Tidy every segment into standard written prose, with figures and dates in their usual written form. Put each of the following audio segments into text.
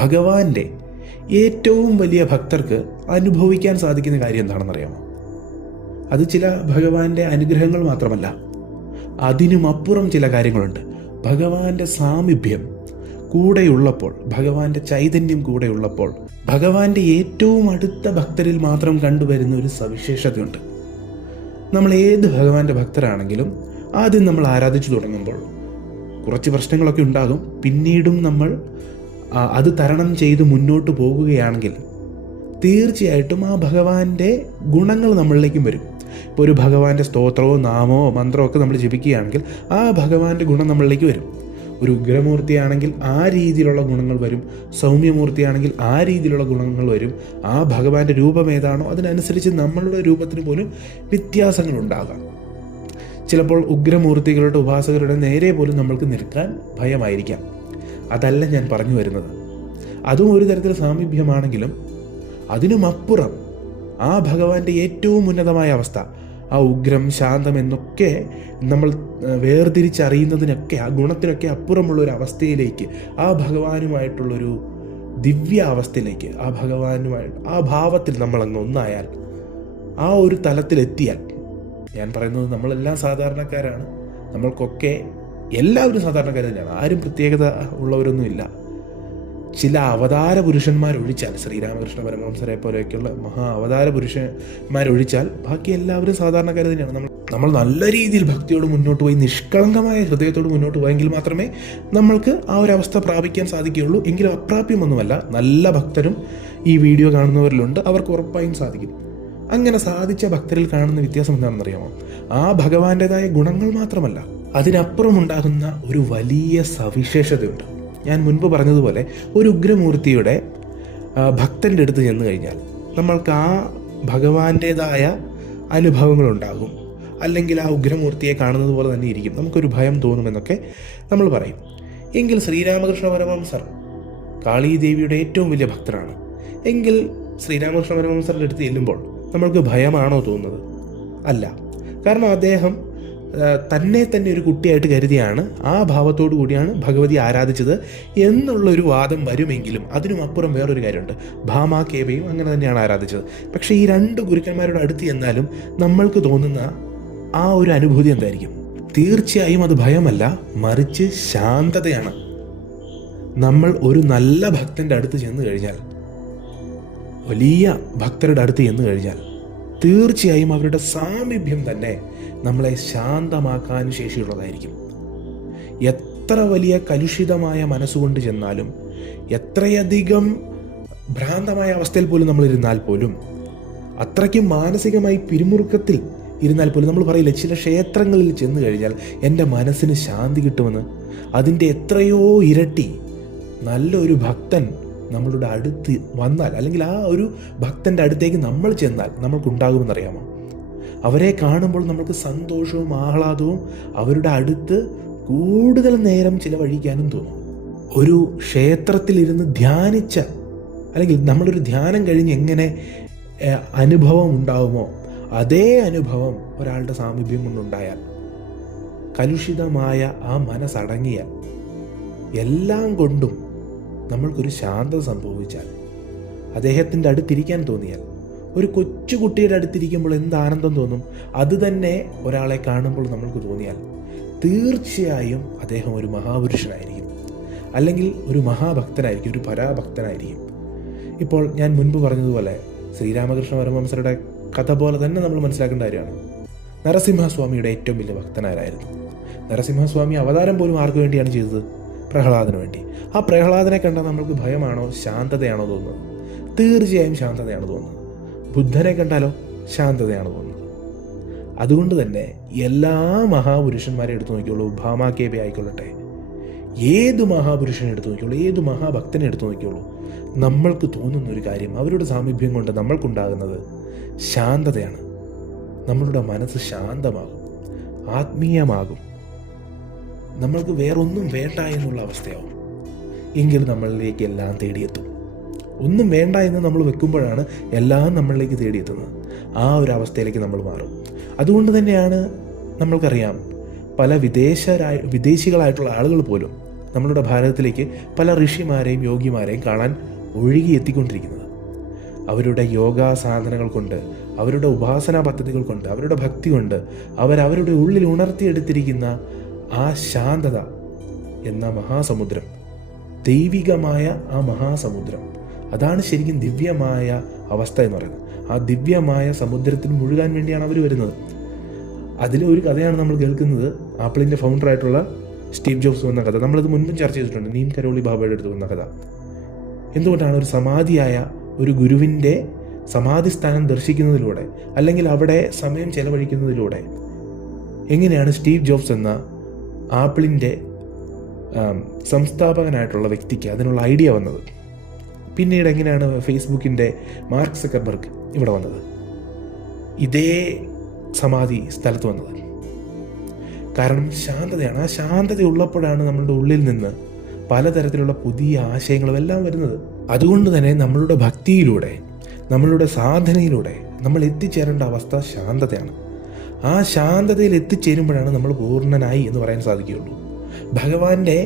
ഭഗവാന്റെ ഏറ്റവും വലിയ ഭക്തർക്ക് അനുഭവിക്കാൻ സാധിക്കുന്ന കാര്യം എന്താണെന്നറിയാമോ? അത് ചില ഭഗവാന്റെ അനുഗ്രഹങ്ങൾ മാത്രമല്ല, അതിനുമപ്പുറം ചില കാര്യങ്ങളുണ്ട്. ഭഗവാന്റെ സാമീപ്യം കൂടെയുള്ളപ്പോൾ, ഭഗവാന്റെ ചൈതന്യം കൂടെയുള്ളപ്പോൾ, ഭഗവാന്റെ ഏറ്റവും അടുത്ത ഭക്തരിൽ മാത്രം കണ്ടുവരുന്ന ഒരു സവിശേഷതയുണ്ട്. നമ്മൾ ഏത് ഭഗവാന്റെ ഭക്തരാണെങ്കിലും ആദ്യം നമ്മൾ ആരാധിച്ചു തുടങ്ങുമ്പോൾ കുറച്ച് പ്രശ്നങ്ങളൊക്കെ ഉണ്ടാകും. പിന്നീടും നമ്മൾ അത് തരണം ചെയ്ത് മുന്നോട്ട് പോകുകയാണെങ്കിൽ തീർച്ചയായിട്ടും ആ ഭഗവാന്റെ ഗുണങ്ങൾ നമ്മളിലേക്കും വരും. ഇപ്പോൾ ഒരു ഭഗവാന്റെ സ്തോത്രമോ നാമമോ മന്ത്രമോ ഒക്കെ നമ്മൾ ജപിക്കുകയാണെങ്കിൽ ആ ഭഗവാന്റെ ഗുണം നമ്മളിലേക്ക് വരും. ഒരു ഉഗ്രമൂർത്തിയാണെങ്കിൽ ആ രീതിയിലുള്ള ഗുണങ്ങൾ വരും. സൗമ്യമൂർത്തിയാണെങ്കിൽ ആ രീതിയിലുള്ള ഗുണങ്ങൾ വരും. ആ ഭഗവാന്റെ രൂപം ഏതാണോ അതിനനുസരിച്ച് നമ്മളുടെ രൂപത്തിന് പോലും വ്യത്യാസങ്ങളുണ്ടാകാം. ചിലപ്പോൾ ഉഗ്രമൂർത്തികളുടെ ഉപാസകരുടെ നേരെ പോലും നമ്മൾക്ക് നിൽക്കാൻ ഭയമായിരിക്കാം. അതല്ല ഞാൻ പറഞ്ഞു വരുന്നത്. അതും ഒരു തരത്തിൽ സാമീപ്യമാണെങ്കിലും അതിനുമപ്പുറം ആ ഭഗവാന്റെ ഏറ്റവും ഉന്നതമായ അവസ്ഥ, ആ ഉഗ്രം ശാന്തം എന്നൊക്കെ നമ്മൾ വേർതിരിച്ചറിയുന്നതിനൊക്കെ, ആ ഗുണത്തിനൊക്കെ അപ്പുറമുള്ള ഒരു അവസ്ഥയിലേക്ക്, ആ ഭഗവാനുമായിട്ടുള്ളൊരു ദിവ്യ അവസ്ഥയിലേക്ക്, ആ ഭഗവാനുമായി ആ ഭാവത്തിൽ നമ്മളങ്ങ് ഒന്നായാൽ, ആ ഒരു തലത്തിലെത്തിയാൽ, ഞാൻ പറയുന്നത് നമ്മളെല്ലാം സാധാരണക്കാരാണ്, നമ്മൾക്കൊക്കെ എല്ലാവരും സാധാരണക്കാർ തന്നെയാണ്, ആരും പ്രത്യേകത ഉള്ളവരൊന്നുമില്ല. ചില അവതാര പുരുഷന്മാരൊഴിച്ചാൽ, ശ്രീരാമകൃഷ്ണ പരമഹംസരെ പോലെയൊക്കെയുള്ള മഹാ അവതാര പുരുഷന്മാരൊഴിച്ചാൽ ബാക്കി എല്ലാവരും സാധാരണക്കാർ തന്നെയാണ്. നമ്മൾ നല്ല രീതിയിൽ ഭക്തിയോട് മുന്നോട്ട് പോയി നിഷ്കളങ്കമായ ഹൃദയത്തോട് മുന്നോട്ട് പോയെങ്കിൽ മാത്രമേ നമ്മൾക്ക് ആ ഒരു അവസ്ഥ പ്രാപിക്കാൻ സാധിക്കുകയുള്ളൂ. എങ്കിലും അപ്രാപ്യമൊന്നുമല്ല. നല്ല ഭക്തരും ഈ വീഡിയോ കാണുന്നവരിലുണ്ട്, അവർക്ക് ഉറപ്പായും സാധിക്കും. അങ്ങനെ സാധിച്ച ഭക്തരിൽ കാണുന്ന വ്യത്യാസം എന്താണെന്നറിയാമോ? ആ ഭഗവാന്റേതായ ഗുണങ്ങൾ മാത്രമല്ല, അതിനപ്പുറമുണ്ടാകുന്ന ഒരു വലിയ സവിശേഷതയുണ്ട്. ഞാൻ മുൻപ് പറഞ്ഞതുപോലെ ഒരു ഉഗ്രമൂർത്തിയുടെ ഭക്തൻ്റെ അടുത്ത് ചെന്ന് കഴിഞ്ഞാൽ നമ്മൾക്ക് ആ ഭഗവാന്റേതായ അനുഭവങ്ങളുണ്ടാകും. അല്ലെങ്കിൽ ആ ഉഗ്രമൂർത്തിയെ കാണുന്നത് പോലെ തന്നെ ഇരിക്കും, നമുക്കൊരു ഭയം തോന്നുമെന്നൊക്കെ നമ്മൾ പറയും. എങ്കിൽ ശ്രീരാമകൃഷ്ണ പരമഹംസർ കാളീദേവിയുടെ ഏറ്റവും വലിയ ഭക്തരാണ്. എങ്കിൽ ശ്രീരാമകൃഷ്ണ പരമഹംസരുടെ അടുത്ത് ചെല്ലുമ്പോൾ നമ്മൾക്ക് ഭയമാണോ തോന്നുന്നത്? അല്ല. കാരണം അദ്ദേഹം തന്നെ ഒരു കുട്ടിയായിട്ട് കരുതിയാണ്, ആ ഭാവത്തോടു കൂടിയാണ് ഭഗവതി ആരാധിച്ചത് എന്നുള്ളൊരു വാദം വരുമെങ്കിലും അതിനുമപ്പുറം വേറൊരു കാര്യമുണ്ട്. ഭാമാക്കേബയും അങ്ങനെ തന്നെയാണ് ആരാധിച്ചത്. പക്ഷേ ഈ രണ്ട് ഗുരുക്കന്മാരുടെ അടുത്ത് ചെന്നാലും നമ്മൾക്ക് തോന്നുന്ന ആ ഒരു അനുഭൂതി എന്തായിരിക്കും? തീർച്ചയായും അത് ഭയമല്ല, മറിച്ച് ശാന്തതയാണ്. നമ്മൾ ഒരു നല്ല ഭക്തൻ്റെ അടുത്ത് ചെന്ന് കഴിഞ്ഞാൽ, വലിയ ഭക്തരുടെ അടുത്ത് ചെന്ന് കഴിഞ്ഞാൽ തീർച്ചയായും അവരുടെ സാമീപ്യം തന്നെ നമ്മളെ ശാന്തമാക്കാൻ ശേഷിയുള്ളതായിരിക്കും. എത്ര വലിയ കലുഷിതമായ മനസ്സുകൊണ്ട് ചെന്നാലും, എത്രയധികം ഭ്രാന്തമായ അവസ്ഥയിൽ പോലും നമ്മൾ ഇരുന്നാൽ പോലും, അത്രയ്ക്കും മാനസികമായി പിരിമുറുക്കത്തിൽ ഇരുന്നാൽ പോലും നമ്മൾ പറയില്ല, ചില ക്ഷേത്രങ്ങളിൽ ചെന്ന് കഴിഞ്ഞാൽ എൻ്റെ മനസ്സിന് ശാന്തി കിട്ടുമെന്ന്. അതിൻ്റെ എത്രയോ ഇരട്ടി നല്ലൊരു ഭക്തൻ നമ്മളുടെ അടുത്ത് വന്നാൽ, അല്ലെങ്കിൽ ആ ഒരു ഭക്തൻ്റെ അടുത്തേക്ക് നമ്മൾ ചെന്നാൽ നമ്മൾക്കുണ്ടാകുമെന്നറിയാമോ? അവരെ കാണുമ്പോൾ നമുക്ക് സന്തോഷവും ആഹ്ലാദവും അവരുടെ അടുത്ത് കൂടുതൽ നേരം ചിലവഴിക്കാനും തോന്നും. ഒരു ക്ഷേത്രത്തിലിരുന്ന് ധ്യാനിച്ച, അല്ലെങ്കിൽ നമ്മളൊരു ധ്യാനം കഴിഞ്ഞ് എങ്ങനെ അനുഭവം ഉണ്ടാവുമോ അതേ അനുഭവം ഒരാളുടെ സാമീപ്യം കൊണ്ടുണ്ടായാൽ, കലുഷിതമായ ആ മനസ്സടങ്ങിയാൽ, എല്ലാം കൊണ്ടും നമ്മൾക്കൊരു ശാന്തത സംഭവിച്ചാൽ, അദ്ദേഹത്തിൻ്റെ അടുത്തിരിക്കാൻ തോന്നിയാൽ, ഒരു കൊച്ചുകുട്ടിയുടെ അടുത്തിരിക്കുമ്പോൾ എന്ത് ആനന്ദം തോന്നും, അത് തന്നെ ഒരാളെ കാണുമ്പോൾ നമ്മൾക്ക് തോന്നിയാൽ തീർച്ചയായും അദ്ദേഹം ഒരു മഹാപുരുഷനായിരിക്കും, അല്ലെങ്കിൽ ഒരു മഹാഭക്തനായിരിക്കും, ഒരു പരാഭക്തനായിരിക്കും. ഇപ്പോൾ ഞാൻ മുൻപ് പറഞ്ഞതുപോലെ ശ്രീരാമകൃഷ്ണ പരമഹംസരുടെ കഥ പോലെ തന്നെ നമ്മൾ മനസ്സിലാക്കേണ്ട കാര്യമാണ്. നരസിംഹസ്വാമിയുടെ ഏറ്റവും വലിയ ഭക്തനാരായിരുന്നു. നരസിംഹസ്വാമി അവതാരം പോലും ആർക്ക് വേണ്ടിയാണ് ചെയ്തത്? പ്രഹ്ലാദന് വേണ്ടി. ആ പ്രഹ്ലാദനെ കണ്ടാൽ നമ്മൾക്ക് ഭയമാണോ ശാന്തതയാണോ തോന്നുന്നത്? തീർച്ചയായും ശാന്തതയാണ് തോന്നുന്നത്. ബുദ്ധനെ കണ്ടാലോ ശാന്തതയാണ് തോന്നുന്നത്. അതുകൊണ്ട് തന്നെ എല്ലാ മഹാപുരുഷന്മാരെ എടുത്തു നോക്കിയോളൂ, ഭാമാക്കേബെ ആയിക്കൊള്ളട്ടെ, ഏത് മഹാപുരുഷനെ എടുത്തു നോക്കിയോളൂ, ഏത് മഹാഭക്തനെ എടുത്തു നോക്കിയോളൂ, നമ്മൾക്ക് തോന്നുന്ന ഒരു കാര്യം, അവരുടെ സാമീപ്യം കൊണ്ട് നമ്മൾക്കുണ്ടാകുന്നത് ശാന്തതയാണ്. നമ്മളുടെ മനസ്സ് ശാന്തമാകും, ആത്മീയമാകും, നമ്മൾക്ക് വേറൊന്നും വേണ്ട എന്നുള്ള അവസ്ഥയാവും. എങ്കിൽ നമ്മളിലേക്ക് എല്ലാം തേടിയെത്തും. ഒന്നും വേണ്ട എന്ന് നമ്മൾ വെക്കുമ്പോഴാണ് എല്ലാം നമ്മളിലേക്ക് തേടിയെത്തുന്നത്. ആ ഒരു അവസ്ഥയിലേക്ക് നമ്മൾ മാറും. അതുകൊണ്ട് തന്നെയാണ് നമ്മൾക്കറിയാം, പല വിദേശികളായിട്ടുള്ള ആളുകൾ പോലും നമ്മളുടെ ഭാരതത്തിലേക്ക് പല ഋഷിമാരെയും യോഗിമാരെയും കാണാൻ ഒഴുകി എത്തിക്കൊണ്ടിരിക്കുന്നത്. അവരുടെ യോഗാ സാധനങ്ങൾ കൊണ്ട്, അവരുടെ ഉപാസനാ പദ്ധതികൾ കൊണ്ട്, അവരുടെ ഭക്തി കൊണ്ട് അവരവരുടെ ഉള്ളിൽ ഉണർത്തിയെടുത്തിരിക്കുന്ന ആ ശാന്തത എന്ന മഹാസമുദ്രം, ദൈവികമായ ആ മഹാസമുദ്രം, അതാണ് ശരിക്കും ദിവ്യമായ അവസ്ഥ എന്ന് പറയുന്നത്. ആ ദിവ്യമായ സമുദ്രത്തിൽ മുഴുകാൻ വേണ്ടിയാണ് അവർ വരുന്നത്. അതിലൊരു കഥയാണ് നമ്മൾ കേൾക്കുന്നത്, ആപ്പിളിൻ്റെ ഫൗണ്ടറായിട്ടുള്ള സ്റ്റീവ് ജോബ്സ് വന്ന കഥ. നമ്മളിത് മുൻപും ചർച്ച ചെയ്തിട്ടുണ്ട്, നീം കരോളി ബാബയുടെ അടുത്ത് വന്ന കഥ. എന്തുകൊണ്ടാണ് ഒരു സമാധിയായ ഒരു ഗുരുവിൻ്റെ സമാധി സ്ഥാനം ദർശിക്കുന്നതിലൂടെ, അല്ലെങ്കിൽ അവിടെ സമയം ചെലവഴിക്കുന്നതിലൂടെ എങ്ങനെയാണ് സ്റ്റീവ് ജോബ്സ് എന്ന ആപ്പിളിൻ്റെ സംസ്ഥാപകനായിട്ടുള്ള വ്യക്തിക്ക് അതിനുള്ള ഐഡിയ വന്നത്? പിന്നീട് എങ്ങനെയാണ് ഫേസ്ബുക്കിൻ്റെ മാർക്ക് സക്കർബർഗ് ഇവിടെ വന്നത്? ഇതേ സമാധി സ്ഥലത്ത് വന്നത്. കാരണം ശാന്തതയാണ്. ആ ശാന്തത ഉള്ളപ്പോഴാണ് നമ്മളുടെ ഉള്ളിൽ നിന്ന് പലതരത്തിലുള്ള പുതിയ ആശയങ്ങളും എല്ലാം വരുന്നത്. അതുകൊണ്ട് തന്നെ നമ്മളുടെ ഭക്തിയിലൂടെ, നമ്മളുടെ സാധനയിലൂടെ നമ്മൾ എത്തിച്ചേരേണ്ട അവസ്ഥ ശാന്തതയാണ്. ആ ശാന്തതയിൽ എത്തിച്ചേരുമ്പോഴാണ് നമ്മൾ പൂർണ്ണനായി എന്ന് പറയാൻ സാധിക്കുകയുള്ളൂ. ഭഗവാന്റെ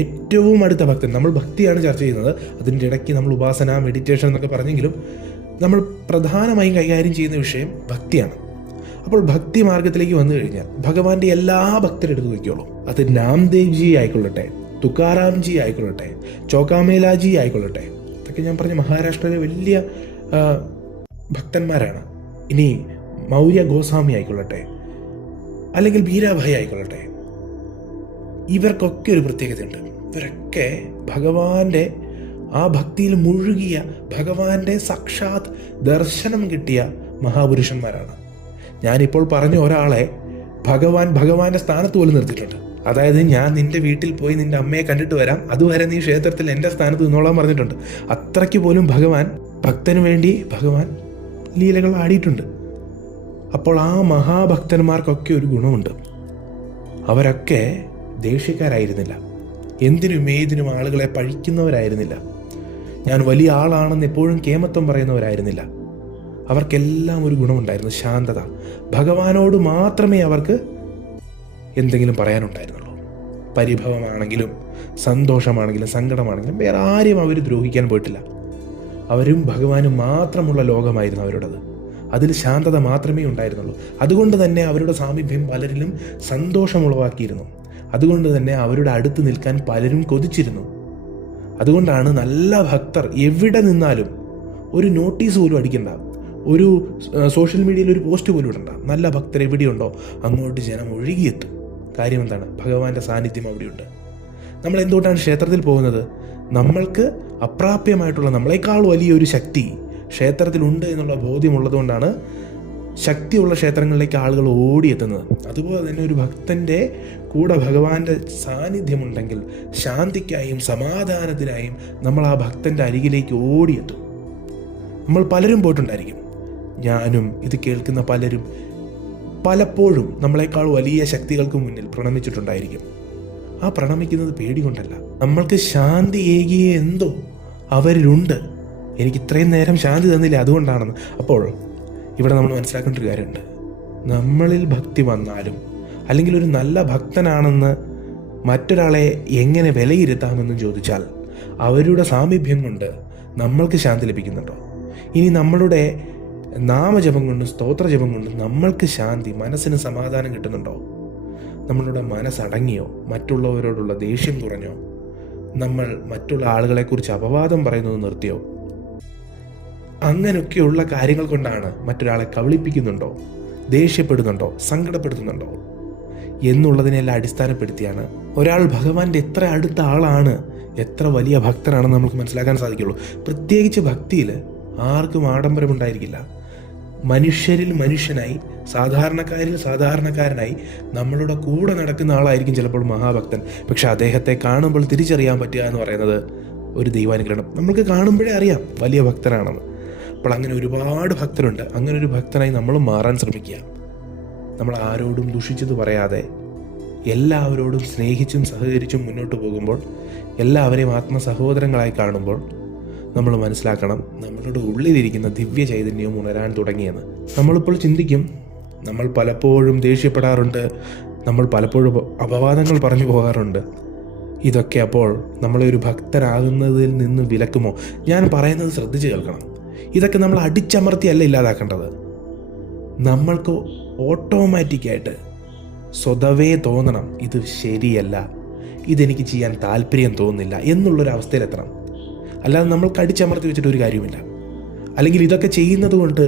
ഏറ്റവും അടുത്ത ഭക്തൻ, നമ്മൾ ഭക്തിയാണ് ചർച്ച ചെയ്യുന്നത്, അതിൻ്റെ ഇടയ്ക്ക് നമ്മൾ ഉപാസന, മെഡിറ്റേഷൻ എന്നൊക്കെ പറഞ്ഞെങ്കിലും നമ്മൾ പ്രധാനമായും കൈകാര്യം ചെയ്യുന്ന വിഷയം ഭക്തിയാണ്. അപ്പോൾ ഭക്തി മാർഗത്തിലേക്ക് വന്നു കഴിഞ്ഞാൽ ഭഗവാന്റെ എല്ലാ ഭക്തരും എടുത്തു വയ്ക്കുള്ളൂ. അത് നാംദേവ് ജി ആയിക്കൊള്ളട്ടെ, തുക്കാറാം ജി ആയിക്കൊള്ളട്ടെ, ചോക്കാമേലാജി ആയിക്കൊള്ളട്ടെ, ഇതൊക്കെ ഞാൻ പറഞ്ഞ മഹാരാഷ്ട്രയിലെ വലിയ ഭക്തന്മാരാണ്. ഇനി മൗര്യ ഗോസ്വാമി ആയിക്കൊള്ളട്ടെ, അല്ലെങ്കിൽ ബീരാഭായി ആയിക്കൊള്ളട്ടെ, ഇവർക്കൊക്കെ ഒരു പ്രത്യേകതയുണ്ട്. ഇവരൊക്കെ ഭഗവാന്റെ ആ ഭക്തിയിൽ മുഴുകിയ, ഭഗവാന്റെ സാക്ഷാത് ദർശനം കിട്ടിയ മഹാപുരുഷന്മാരാണ്. ഞാനിപ്പോൾ പറഞ്ഞ ഒരാളെ ഭഗവാന്റെ സ്ഥാനത്ത് പോലും നിർത്തിയിട്ടുണ്ട്. അതായത്, ഞാൻ നിന്റെ വീട്ടിൽ പോയി നിന്റെ അമ്മയെ കണ്ടിട്ട് വരാം, അതുവരെ നീ ക്ഷേത്രത്തിൽ എൻ്റെ സ്ഥാനത്ത് നിന്നോളാൻ പറഞ്ഞിട്ടുണ്ട്. അത്രയ്ക്ക് പോലും ഭക്തന് വേണ്ടി ഭഗവാൻ ലീലകൾ ആടിയിട്ടുണ്ട്. അപ്പോൾ ആ മഹാഭക്തന്മാർക്കൊക്കെ ഒരു ഗുണമുണ്ട്, അവരൊക്കെ ദേഷ്യക്കാരായിരുന്നില്ല, എന്തിനും ഏതിനും ആളുകളെ പഴിക്കുന്നവരായിരുന്നില്ല, ഞാൻ വലിയ ആളാണെന്ന് എപ്പോഴും കേമത്വം പറയുന്നവരായിരുന്നില്ല. അവർക്കെല്ലാം ഒരു ഗുണമുണ്ടായിരുന്നു, ശാന്തത. ഭഗവാനോട് മാത്രമേ അവർക്ക് എന്തെങ്കിലും പറയാനുണ്ടായിരുന്നുള്ളൂ. പരിഭവമാണെങ്കിലും സന്തോഷമാണെങ്കിലും സങ്കടമാണെങ്കിലും വേറെ ആരെയും അവർ ദ്രോഹിക്കാൻ പോയിട്ടില്ല. അവരും ഭഗവാനും മാത്രമുള്ള ലോകമായിരുന്നു അവരുടേത്. അതിൽ ശാന്തത മാത്രമേ ഉണ്ടായിരുന്നുള്ളൂ. അതുകൊണ്ട് തന്നെ അവരുടെ സാമീപ്യം പലരിലും സന്തോഷമുളവാക്കിയിരുന്നു. അതുകൊണ്ട് തന്നെ അവരുടെ അടുത്ത് നിൽക്കാൻ പലരും കൊതിച്ചിരുന്നു. അതുകൊണ്ടാണ് നല്ല ഭക്തർ എവിടെ നിന്നാലും ഒരു നോട്ടീസ് പോലും അടിക്കണ്ട, ഒരു സോഷ്യൽ മീഡിയയിൽ ഒരു പോസ്റ്റ് പോലും ഇടണ്ട, നല്ല ഭക്തർ എവിടെയുണ്ടോ അങ്ങോട്ട് ജനം ഒഴുകിയെത്തും. കാര്യം എന്താണ്? ഭഗവാന്റെ സാന്നിധ്യം അവിടെയുണ്ട്. നമ്മൾ എന്തുകൊണ്ടാണ് ക്ഷേത്രത്തിൽ പോകുന്നത്? നമ്മൾക്ക് അപ്രാപ്യമായിട്ടുള്ള, നമ്മളെക്കാൾ വലിയൊരു ശക്തി ക്ഷേത്രത്തിലുണ്ട് എന്നുള്ള ബോധ്യമുള്ളതുകൊണ്ടാണ് ശക്തിയുള്ള ക്ഷേത്രങ്ങളിലേക്ക് ആളുകൾ ഓടിയെത്തുന്നത്. അതുപോലെ തന്നെ ഒരു ഭക്തൻ്റെ കൂടെ ഭഗവാന്റെ സാന്നിധ്യമുണ്ടെങ്കിൽ ശാന്തിക്കായും സമാധാനത്തിനായും നമ്മൾ ആ ഭക്തൻ്റെ അരികിലേക്ക് ഓടിയെത്തും. നമ്മൾ പലരും പോയിട്ടുണ്ടായിരിക്കും, ഞാനും ഇത് കേൾക്കുന്ന പലരും പലപ്പോഴും നമ്മളെക്കാൾ വലിയ ശക്തികൾക്ക് മുന്നിൽ പ്രണമിച്ചിട്ടുണ്ടായിരിക്കും. ആ പ്രണമിക്കുന്നത് പേടി കൊണ്ടല്ല, നമ്മൾക്ക് ശാന്തി ഏകിയ എന്തോ അവരിലുണ്ട്. എനിക്ക് ഇത്രയും നേരം ശാന്തി തന്നില്ല, അതുകൊണ്ടാണെന്ന്. അപ്പോൾ ഇവിടെ നമ്മൾ മനസ്സിലാക്കേണ്ട ഒരു കാര്യമുണ്ട്, നമ്മളിൽ ഭക്തി വന്നാലും, അല്ലെങ്കിൽ ഒരു നല്ല ഭക്തനാണെന്ന് മറ്റൊരാളെ എങ്ങനെ വിലയിരുത്താമെന്ന് ചോദിച്ചാൽ, അവരുടെ സാമീപ്യം കൊണ്ട് നമ്മൾക്ക് ശാന്തി ലഭിക്കുന്നുണ്ടോ? ഇനി നമ്മളുടെ നാമജപം കൊണ്ടും സ്തോത്രജപം കൊണ്ടും നമ്മൾക്ക് ശാന്തി, മനസ്സിന് സമാധാനം കിട്ടുന്നുണ്ടോ? നമ്മളുടെ മനസ്സടങ്ങിയോ? മറ്റുള്ളവരോടുള്ള ദേഷ്യം കുറഞ്ഞോ? നമ്മൾ മറ്റുള്ള ആളുകളെക്കുറിച്ച് അപവാദം പറയുന്നത് നിർത്തിയോ? അങ്ങനെയൊക്കെയുള്ള കാര്യങ്ങൾ കൊണ്ടാണ് മറ്റൊരാളെ കബളിപ്പിക്കുന്നുണ്ടോ, ദേഷ്യപ്പെടുന്നുണ്ടോ, സങ്കടപ്പെടുത്തുന്നുണ്ടോ എന്നുള്ളതിനെല്ലാം അടിസ്ഥാനപ്പെടുത്തിയാണ് ഒരാൾ ഭഗവാന്റെ എത്ര അടുത്ത ആളാണ്, എത്ര വലിയ ഭക്തനാണെന്ന് നമുക്ക് മനസ്സിലാക്കാൻ സാധിക്കുള്ളൂ. പ്രത്യേകിച്ച് ഭക്തിയിൽ ആർക്കും ആഡംബരമുണ്ടായിരിക്കില്ല. മനുഷ്യരിൽ മനുഷ്യനായി, സാധാരണക്കാരിൽ സാധാരണക്കാരനായി നമ്മളുടെ കൂടെ നടക്കുന്ന ആളായിരിക്കും ചിലപ്പോൾ മഹാഭക്തൻ. പക്ഷെ അദ്ദേഹത്തെ കാണുമ്പോൾ തിരിച്ചറിയാൻ പറ്റുക എന്ന് പറയുന്നത് ഒരു ദൈവാനുഗ്രഹം. നമുക്ക് കാണുമ്പോഴേ അറിയാം വലിയ ഭക്തനാണെന്ന്. അപ്പോൾ അങ്ങനെ ഒരുപാട് ഭക്തരുണ്ട്. അങ്ങനെ ഒരു ഭക്തനായി നമ്മളും മാറാൻ ശ്രമിക്കുക. നമ്മൾ ആരോടും ദുഷിച്ചത് പറയാതെ എല്ലാവരോടും സ്നേഹിച്ചും സഹകരിച്ചും മുന്നോട്ട് പോകുമ്പോൾ, എല്ലാവരെയും ആത്മസഹോദരങ്ങളായി കാണുമ്പോൾ നമ്മൾ മനസ്സിലാക്കണം, നമ്മളുടെ ഉള്ളിലിരിക്കുന്ന ദിവ്യ ചൈതന്യവും ഉണരാൻ തുടങ്ങിയെന്ന്. നമ്മളിപ്പോൾ ചിന്തിക്കും, നമ്മൾ പലപ്പോഴും ദേഷ്യപ്പെടാറുണ്ട്, നമ്മൾ പലപ്പോഴും അപവാദങ്ങൾ പറഞ്ഞു പോകാറുണ്ട്. ഇതൊക്കെ അപ്പോൾ നമ്മളെ ഒരു ഭക്തരാകുന്നതിൽ നിന്ന് വിലക്കുമോ? ഞാൻ പറയുന്നത് ശ്രദ്ധിച്ച് കേൾക്കണം. ഇതൊക്കെ നമ്മൾ അടിച്ചമർത്തിയല്ല ഇല്ലാതാക്കേണ്ടത്. നമ്മൾക്ക് ഓട്ടോമാറ്റിക്കായിട്ട് സ്വതവേ തോന്നണം, ഇത് ശരിയല്ല, ഇതെനിക്ക് ചെയ്യാൻ താല്പര്യം തോന്നുന്നില്ല എന്നുള്ളൊരവസ്ഥയിലെത്തണം. അല്ലാതെ നമ്മൾക്ക് അടിച്ചമർത്തി വെച്ചിട്ട് ഒരു കാര്യമില്ല. അല്ലെങ്കിൽ ഇതൊക്കെ ചെയ്യുന്നത് കൊണ്ട്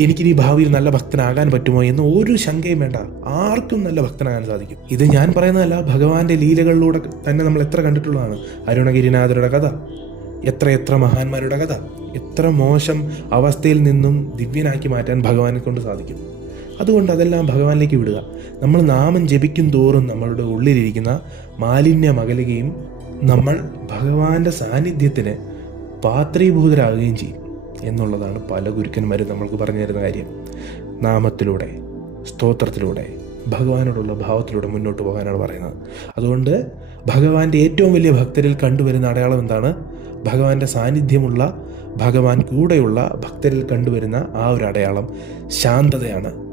എനിക്കിനി ഭാവിയിൽ നല്ല ഭക്തനാകാൻ പറ്റുമോ എന്ന് ഒരു ശങ്കയും വേണ്ട. ആർക്കും നല്ല ഭക്തനാകാൻ സാധിക്കും. ഇത് ഞാൻ പറയുന്നതല്ല, ഭഗവാന്റെ ലീലകളിലൂടെ തന്നെ നമ്മൾ എത്ര കണ്ടിട്ടുള്ളതാണ്. അരുണഗിരിനാഥരുടെ കഥ, എത്ര മഹാന്മാരുടെ കഥ. എത്ര മോശം അവസ്ഥയിൽ നിന്നും ദിവ്യനാക്കി മാറ്റാൻ ഭഗവാനെ കൊണ്ട് സാധിക്കും. അതുകൊണ്ട് അതെല്ലാം ഭഗവാനിലേക്ക് വിടുക. നമ്മൾ നാമം ജപിക്കും തോറും നമ്മളുടെ ഉള്ളിലിരിക്കുന്ന മാലിന്യം അകലുകയും നമ്മൾ ഭഗവാന്റെ സാന്നിധ്യത്തിന് പാത്രീഭൂതരാകുകയും ചെയ്യും എന്നുള്ളതാണ് പല ഗുരുക്കന്മാരും നമ്മൾക്ക് പറഞ്ഞു തരുന്ന കാര്യം. നാമത്തിലൂടെ, സ്തോത്രത്തിലൂടെ, ഭഗവാനോടുള്ള ഭാവത്തിലൂടെ മുന്നോട്ട് പോകാനാണ് പറയുന്നത്. അതുകൊണ്ട് ഭഗവാന്റെ ഏറ്റവും വലിയ ഭക്തരിൽ കണ്ടുവരുന്ന അടയാളം എന്താണ്? ഭഗവാന്റെ സാന്നിധ്യമുള്ള, ഭഗവാൻ കൂടെയുള്ള ഭക്തരിൽ കണ്ടുവരുന്ന ആ ഒരു അടയാളം ശാന്തതയാണ്.